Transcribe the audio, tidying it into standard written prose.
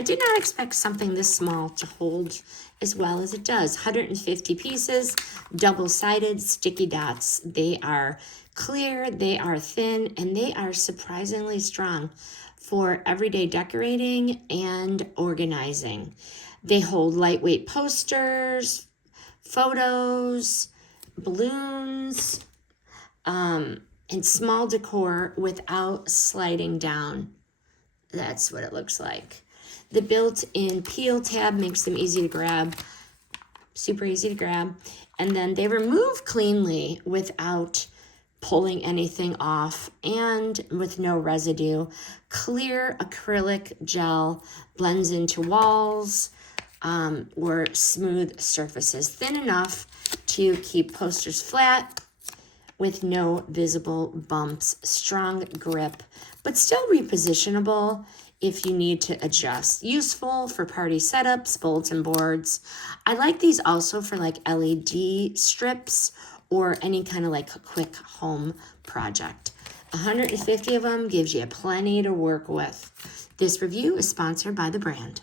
I did not expect something this small to hold as well as it does. 150 pieces, double-sided sticky dots. They are clear, they are thin, and they are surprisingly strong for everyday decorating and organizing. They hold lightweight posters, photos, balloons, and small decor without sliding down. That's what it looks like. The built-in peel tab makes them easy to grab, super easy to grab. And then they remove cleanly without pulling anything off and with no residue. Clear acrylic gel blends into walls or smooth surfaces, thin enough to keep posters flat with no visible bumps, strong grip, but still repositionable if you need to adjust. Useful for party setups, bulletin boards. I like these also for like LED strips or any kind of like quick home project. 150 of them gives you plenty to work with. This review is sponsored by the brand.